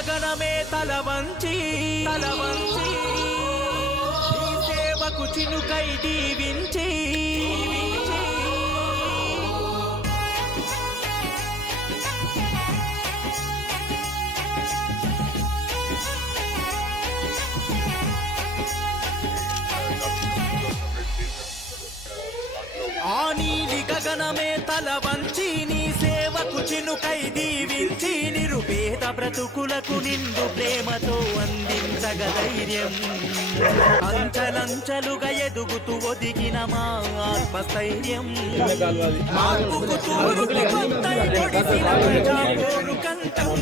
గగనమే తల వంచి నీ సేవకు చినుకై దీవించి ఆ నీలి గగనమే తల వంచి నీ సేవకు చినుకై దీవించి నిరుపేద బ్రతుకులకు నిండు ప్రేమతో అందించగ ధైర్యం అంచలంచలుగా ఎదుగుతూ ఒదిగిన మా ఆత్మస్థైర్యం మార్పుకు తూర్పు కొత్తై పొడిసిన ప్రజా పోరు కంఠం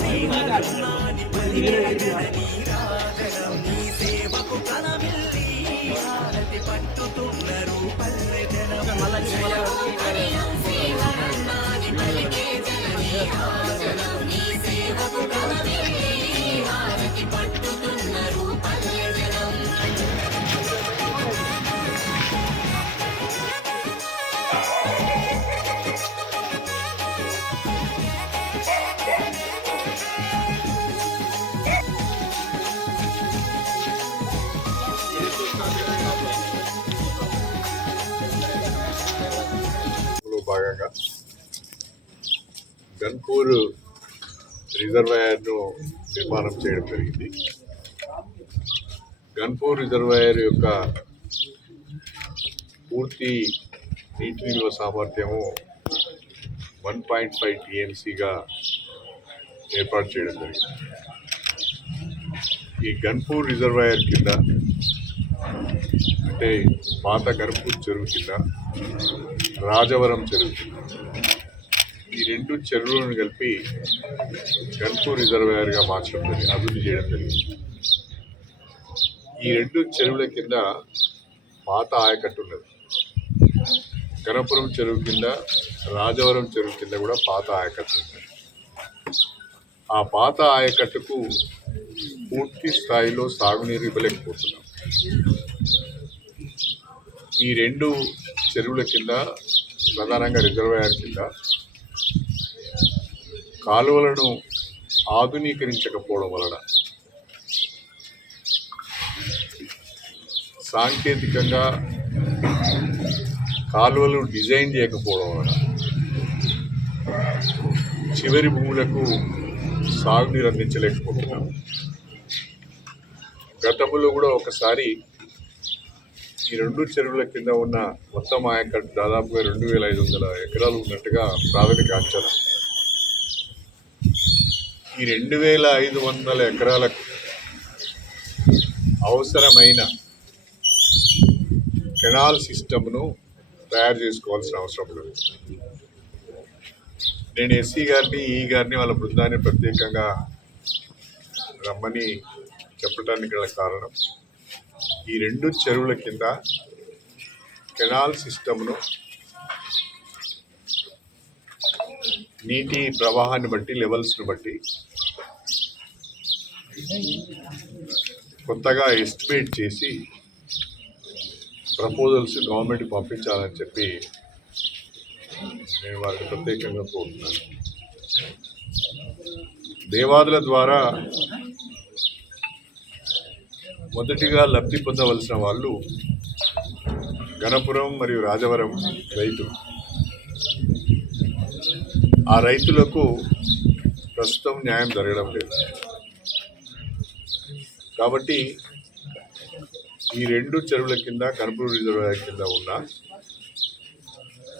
శ్రీమన్నాని పలికేదెన నీ రాగలం నీ సేవకు కనవిల్లి హారతి పట్టుతున్నారు పల్లె జనం శ్రీమన్నాని పలికేదెన నీ రాగలం నీ సేవకు కనవిల్లి హారతి పట్టుతున్నారు పల్లె జనం భాగంగా గన్పూర్ రిజర్వాయర్ను నిర్మాణం చేయడం జరిగింది. గన్పూర్ రిజర్వాయర్ యొక్క పూర్తి నీటి నిల్వ సామర్థ్యము 1.5 TMCగా ఏర్పాటు చేయడం జరిగింది. ఈ గన్పూర్ రిజర్వాయర్ కింద అంటే పాత గన్పూర్ చెరువు కింద, రాజవరం చెరువు కింద ఈ రెండు చెరువులను కలిపి గన్పూర్ రిజర్వాయర్గా మార్చడం జరిగింది, అభివృద్ధి చేయడం జరిగింది. ఈ రెండు చెరువుల కింద పాత ఆయకట్టు ఉన్నది. గణపురం చెరువు కింద, రాజవరం చెరువు కింద కూడా పాత ఆయకట్టు ఉంది. ఆ పాత ఆయకట్టుకు పూర్తి స్థాయిలో సాగునీరు ఇవ్వలేకపోతున్నాం. ఈ రెండు చెరువుల కింద, ప్రధానంగా రిజర్వాయర్ కింద కాలువలను ఆధునీకరించకపోవడం వలన, సాంకేతికంగా కాలువలు డిజైన్ చేయకపోవడం వలన చివరి భూములకు సాగునీరు అందించలేకపోతున్నాం. గతంలో కూడా ఒకసారి ఈ రెండు చెరువుల కింద ఉన్న మొత్తం ఆయకట్టు దాదాపుగా 2500 ఎకరాలు ఉన్నట్టుగా ప్రాథమిక అంచనా. ఈ 2500 ఎకరాలకు అవసరమైన కెనాల్ సిస్టమ్ను తయారు చేసుకోవాల్సిన అవసరం లేదు. నేను ఎస్సీ గారిని, ఈ గారిని, వాళ్ళ బృందాన్ని ప్రత్యేకంగా రమ్మని చెప్పడానికి గల కారణం, ఈ రెండు చెరువుల కింద కెనాల్ సిస్టమ్ను నీటి ప్రవాహాన్ని బట్టి, లెవెల్స్ను బట్టి కొత్తగా ఎస్టిమేట్ చేసి ప్రపోజల్స్ గవర్నమెంట్కి పంపించాలని చెప్పి నేను వారికి ప్రత్యేకంగా కోరుతున్నాను. దేవాదుల ద్వారా మొదటిగా లబ్ధి పొందవలసిన వాళ్ళు గణపురం మరియు రాజవరం రైతులు. ఆ రైతులకు ప్రస్తుతం న్యాయం జరగడం లేదు. కాబట్టి ఈ రెండు చెరువుల కింద, గన్పూర్ రిజర్వాయర్ కింద ఉన్న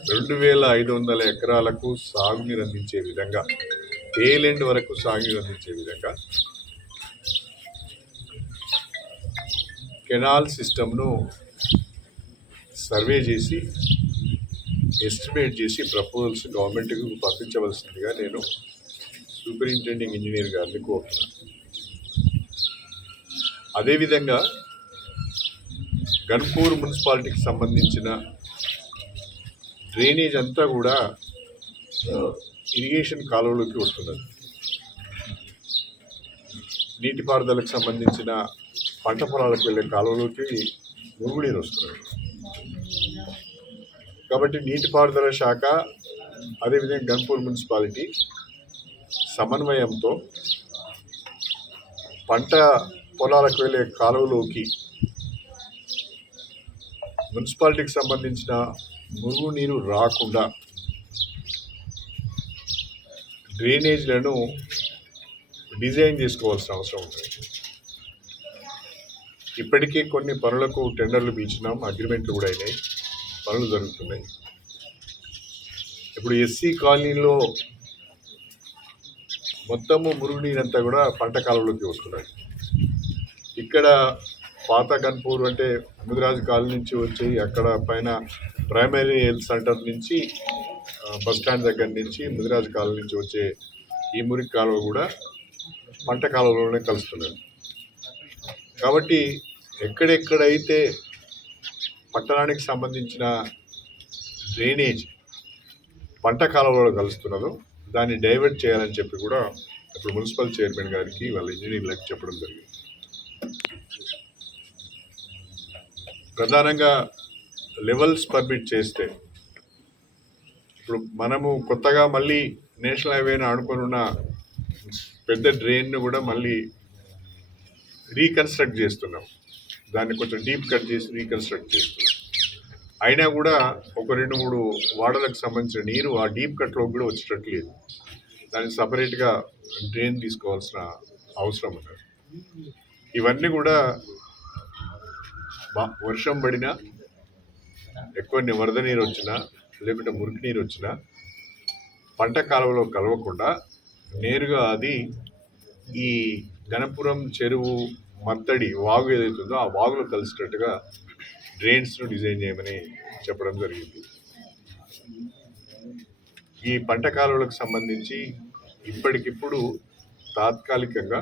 2500 ఎకరాలకు సాగునీరు అందించే విధంగా, టేలెండ్ వరకు సాగునీరు అందించే విధంగా కెనాల్ సిస్టమ్ను సర్వే చేసి, ఎస్టిమేట్ చేసి ప్రపోజల్స్ గవర్నమెంట్కి పంపించవలసిందిగా నేను సూపరింటెండింగ్ ఇంజనీర్ గారిని కోరుతున్నాను. అదేవిధంగా గన్పూర్ మున్సిపాలిటీకి సంబంధించిన డ్రైనేజ్ అంతా కూడా ఇరిగేషన్ కాలువలోకి వస్తున్నది. నీటిపారుదలకు సంబంధించిన పంట పొలాలకు వెళ్ళే కాలువలోకి మురుగునీరు వస్తున్నది. కాబట్టి నీటిపారుదల శాఖ, అదేవిధంగా గన్పూర్ మున్సిపాలిటీ సమన్వయంతో పంట పొలాలకు వెళ్ళే కాలువలోకి మున్సిపాలిటీకి సంబంధించిన మురుగునీరు రాకుండా డ్రైనేజ్లను డిజైన్ చేసుకోవాల్సిన అవసరం ఉంటుంది. ఇప్పటికే కొన్ని పనులకు టెండర్లు పిలిచినాం, అగ్రిమెంట్లు కూడా అయినాయి, పనులు జరుగుతున్నాయి. ఇప్పుడు ఎస్సీ కాలనీలో మొత్తము మురుగునీరంతా కూడా పంట కాలంలోకి వస్తున్నాయి. ఇక్కడ పాత గన్పూర్ అంటే ముదిరాజు కాలనీ నుంచి వచ్చి అక్కడ పైన ప్రైమరీ హెల్త్ సెంటర్ నుంచి బస్ స్టాండ్ దగ్గర నుంచి ముదిరాజు కాలనీ నుంచి వచ్చే ఈ మురికి కాలువ కూడా పంట కాలువలోనే కలుస్తున్నారు. కాబట్టి ఎక్కడెక్కడైతే పట్టణానికి సంబంధించిన డ్రైనేజ్ పంట కాలువలో కలుస్తున్నదో దాన్ని డైవర్ట్ చేయాలని చెప్పి కూడా ఇప్పుడు మున్సిపల్ చైర్మన్ గారికి వాళ్ళ ఇంజనీర్లకు చెప్పడం జరిగింది. ప్రధానంగా లెవెల్స్ పర్మిట్ చేస్తే ఇప్పుడు మనము కొత్తగా మళ్ళీ నేషనల్ హైవేని ఆడుకొని ఉన్న పెద్ద డ్రైన్ను కూడా మళ్ళీ రీకన్స్ట్రక్ట్ చేస్తున్నాం. దాన్ని కొంచెం డీప్ కట్ చేసి రీకన్స్ట్రక్ట్ చేస్తున్నాం. అయినా కూడా ఒక 2-3 వార్డులకు సంబంధించిన నీరు ఆ డీప్ కట్లోకి కూడా వచ్చేటట్టు లేదు. దానికి సపరేట్గా డ్రైన్ తీసుకోవాల్సిన అవసరం ఉన్నది. ఇవన్నీ కూడా వర్షం పడినా, ఎక్కువ వరద నీరు వచ్చినా, లేకుంటే మురికి నీరు వచ్చినా పంట కాలువలో కలవకుండా నేరుగా అది ఈ గణపురం చెరువు మత్తడి వాగు ఏదైతుందో ఆ వాగులో కలిసేటట్టుగా డ్రైన్స్ను డిజైన్ చేయమని చెప్పడం జరిగింది. ఈ పంట కాలువలకు సంబంధించి ఇప్పటికిప్పుడు తాత్కాలికంగా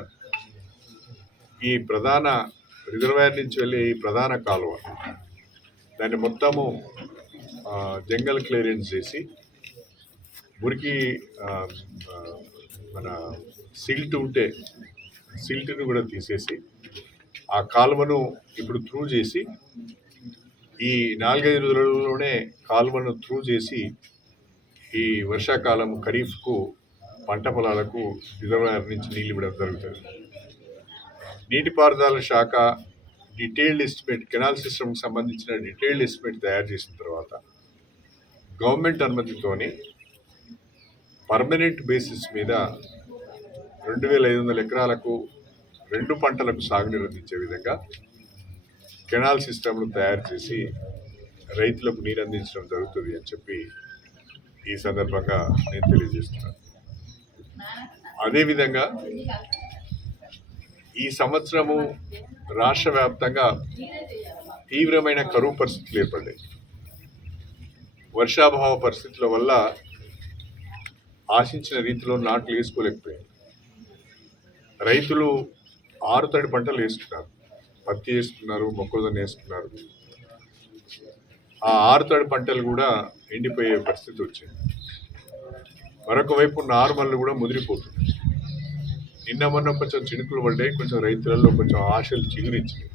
ఈ ప్రధాన రిజర్వాయర్ నుంచి వెళ్ళే ఈ ప్రధాన కాలువ దాన్ని మొత్తము జంగల్ క్లియరెన్స్ చేసి మురికి మన సిల్ట్ ఉంటే సిల్ట్ను కూడా తీసేసి ఆ కాలువను ఇప్పుడు త్రూ చేసి ఈ 4-5 రోజులలోనే కాలువను త్రూ చేసి ఈ వర్షాకాలం ఖరీఫ్కు పంట పొలాలకు రిజర్వాయర్ నుంచి నీళ్ళు ఇవ్వడం జరుగుతుంది. నీటిపారుదల శాఖ డీటెయిల్డ్ ఎస్టిమేట్ కెనాల్ సిస్టమ్కి సంబంధించిన డీటెయిల్డ్ ఎస్టిమేట్ తయారు చేసిన తర్వాత గవర్నమెంట్ అనుమతితోని పర్మనెంట్ బేసిస్ మీద 2500 ఎకరాలకు 2 పంటలకు సాగునీరు అందించే విధంగా కెనాల్ సిస్టమ్ను తయారు చేసి రైతులకు నీరు అందించడం జరుగుతుంది అని చెప్పి ఈ సందర్భంగా నేను తెలియజేస్తున్నాను. అదేవిధంగా ఈ సంవత్సరము రాష్ట్ర వ్యాప్తంగా తీవ్రమైన కరువు పరిస్థితులు ఏర్పడ్డాయి. వర్షాభావ పరిస్థితుల వల్ల ఆశించిన రీతిలో నాట్లు వేసుకోలేకపోయారు. రైతులు ఆరుతడి పంటలు వేస్తున్నారు, పత్తి వేస్తున్నారు, మొక్కజొన్న వేస్తున్నారు. ఆ ఆరుతడి పంటలు కూడా ఎండిపోయే పరిస్థితి వచ్చింది. మరొక వైపు నార్మల్లు కూడా ముదిరిపోతుంది. నిన్న మొన్న కొంచెం చినుకులు పడ్డాయి, కొంచెం రైతులలో కొంచెం ఆశలు చిగురించినాయి.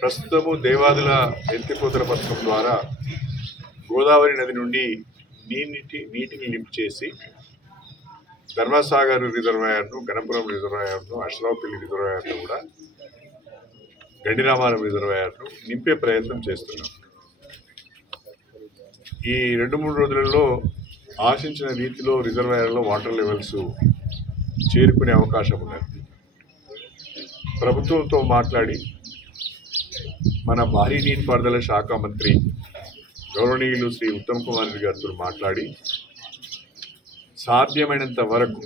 ప్రస్తుతము దేవాదుల ఎత్తిపోతల పథకం ద్వారా గోదావరి నది నుండి నీటిని లిఫ్ట్ చేసి ధర్మసాగర్ రిజర్వాయర్ను, గణపురం రిజర్వాయర్ను, అశ్రావుపల్లి రిజర్వాయర్ను కూడా గండిరామారం రిజర్వాయర్ను నింపే ప్రయత్నం చేస్తున్నాం. ఈ 2-3 రోజులలో ఆశించిన రీతిలో రిజర్వాయర్లో వాటర్ లెవెల్స్ చేరుకునే అవకాశం ఉన్నది. ప్రభుత్వంతో మాట్లాడి మన భారీ నీటిపారుదల శాఖ మంత్రి గౌరవనీయులు శ్రీ ఉత్తమ్ కుమార్ రెడ్డి గారితో మాట్లాడి సాధ్యమైనంత వరకు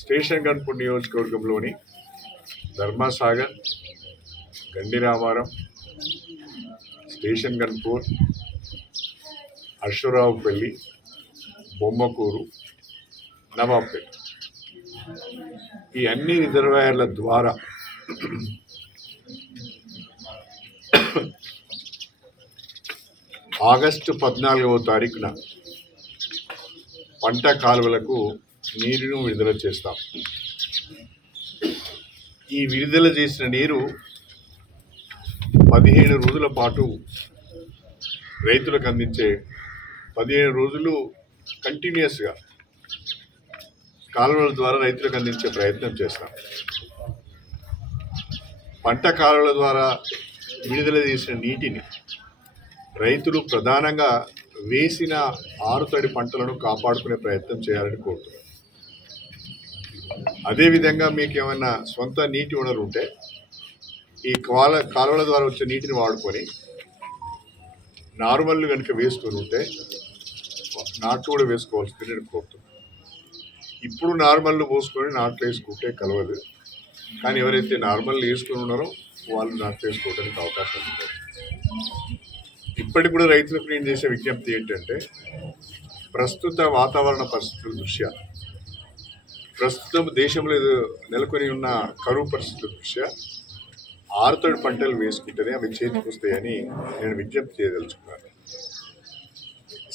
స్టేషన్ గన్పూర్ నియోజకవర్గంలోని ధర్మసాగర్, గండిరామారం, స్టేషన్ గన్పూర్, అశ్వరావుపల్లి, బొమ్మకూరు, నవాబ్పేట ఈ అన్ని రిజర్వాయర్ల ద్వారా ఆగస్టు 14వ తారీఖున పంట కాలువలకు నీరును విడుదల చేస్తాం. ఈ విడుదల చేసిన నీరు 15 రోజుల పాటు రైతులకు అందించే 15 రోజులు కంటిన్యూస్గా కాలువల ద్వారా రైతులకు అందించే ప్రయత్నం చేస్తాం. పంట కాలువల ద్వారా విడుదల చేసిన నీటిని రైతులు ప్రధానంగా వేసిన ఆరుతడి పంటలను కాపాడుకునే ప్రయత్నం చేయాలని కోరుతున్నాను. అదేవిధంగా మీకు ఏమైనా సొంత నీటి వనరు ఉంటే ఈ కాలువల ద్వారా వచ్చే నీటిని వాడుకొని నార్మల్ కనుక వేసుకొని ఉంటే నాట్లు కూడా వేసుకోవాల్సింది నేను కోరుతున్నాను. ఇప్పుడు నార్మల్ పోసుకొని నాట్లు వేసుకుంటే కలవదు, కానీ ఎవరైతే నార్మల్ వేసుకొని ఉన్నారో వాళ్ళు నాట్లు వేసుకోవడానికి అవకాశం ఉంటుంది. ఇప్పటికి కూడా రైతులకు నేను చేసే విజ్ఞప్తి ఏంటంటే, ప్రస్తుత వాతావరణ పరిస్థితుల దృష్ట్యా, ప్రస్తుతం దేశంలో నెలకొని ఉన్న కరువు పరిస్థితుల దృష్ట్యా ఆరుతడి పంటలు వేసుకుంటేనే అవి చేతికి వస్తాయని నేను విజ్ఞప్తి చేయదలుచుకున్నాను.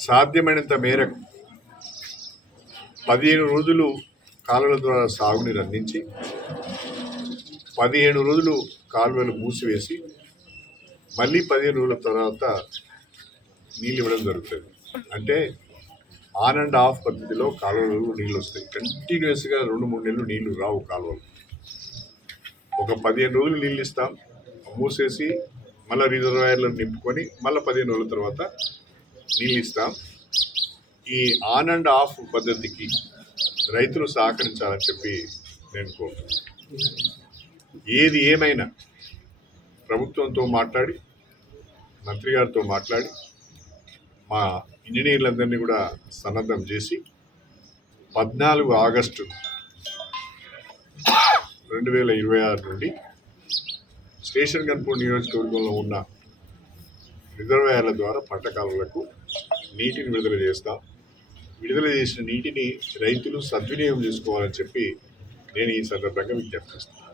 సాధ్యమైనంత మేరకు 15 రోజులు కాలువల ద్వారా సాగునీరు అందించి 15 రోజులు కాలువలు మూసివేసి మళ్ళీ 15 రోజుల తర్వాత నీళ్ళు ఇవ్వడం జరుగుతుంది. అంటే ఆన్ అండ్ ఆఫ్ పద్ధతిలో కాలువలు నీళ్ళు వస్తాయి. కంటిన్యూస్గా 2-3 నెలలు నీళ్లు రావు కాలువలు. ఒక 15 రోజులు నీళ్ళు ఇస్తాం, మూసేసి మళ్ళీ రిజర్వాయర్లను నింపుకొని మళ్ళీ 15 రోజుల తర్వాత నీళ్ళు ఇస్తాం. ఈ ఆన్ అండ్ ఆఫ్ పద్ధతికి రైతులు సహకరించాలని చెప్పి నేను కోరుతున్నాను. ఏది ఏమైనా ప్రభుత్వంతో మాట్లాడి, మంత్రి గారితో మాట్లాడి, మా ఇంజనీర్లందరినీ కూడా సన్నద్ధం చేసి 14 ఆగస్టు 2026 నుండి స్టేషన్ గన్పూర్ నియోజకవర్గంలో ఉన్న రిజర్వాయర్ల ద్వారా పంట కాలువలకు నీటిని విడుదల చేస్తాం. విడుదల చేసిన నీటిని రైతులు సద్వినియోగం చేసుకోవాలని చెప్పి నేను ఈ సందర్భంగా విజ్ఞప్తి చేస్తాను.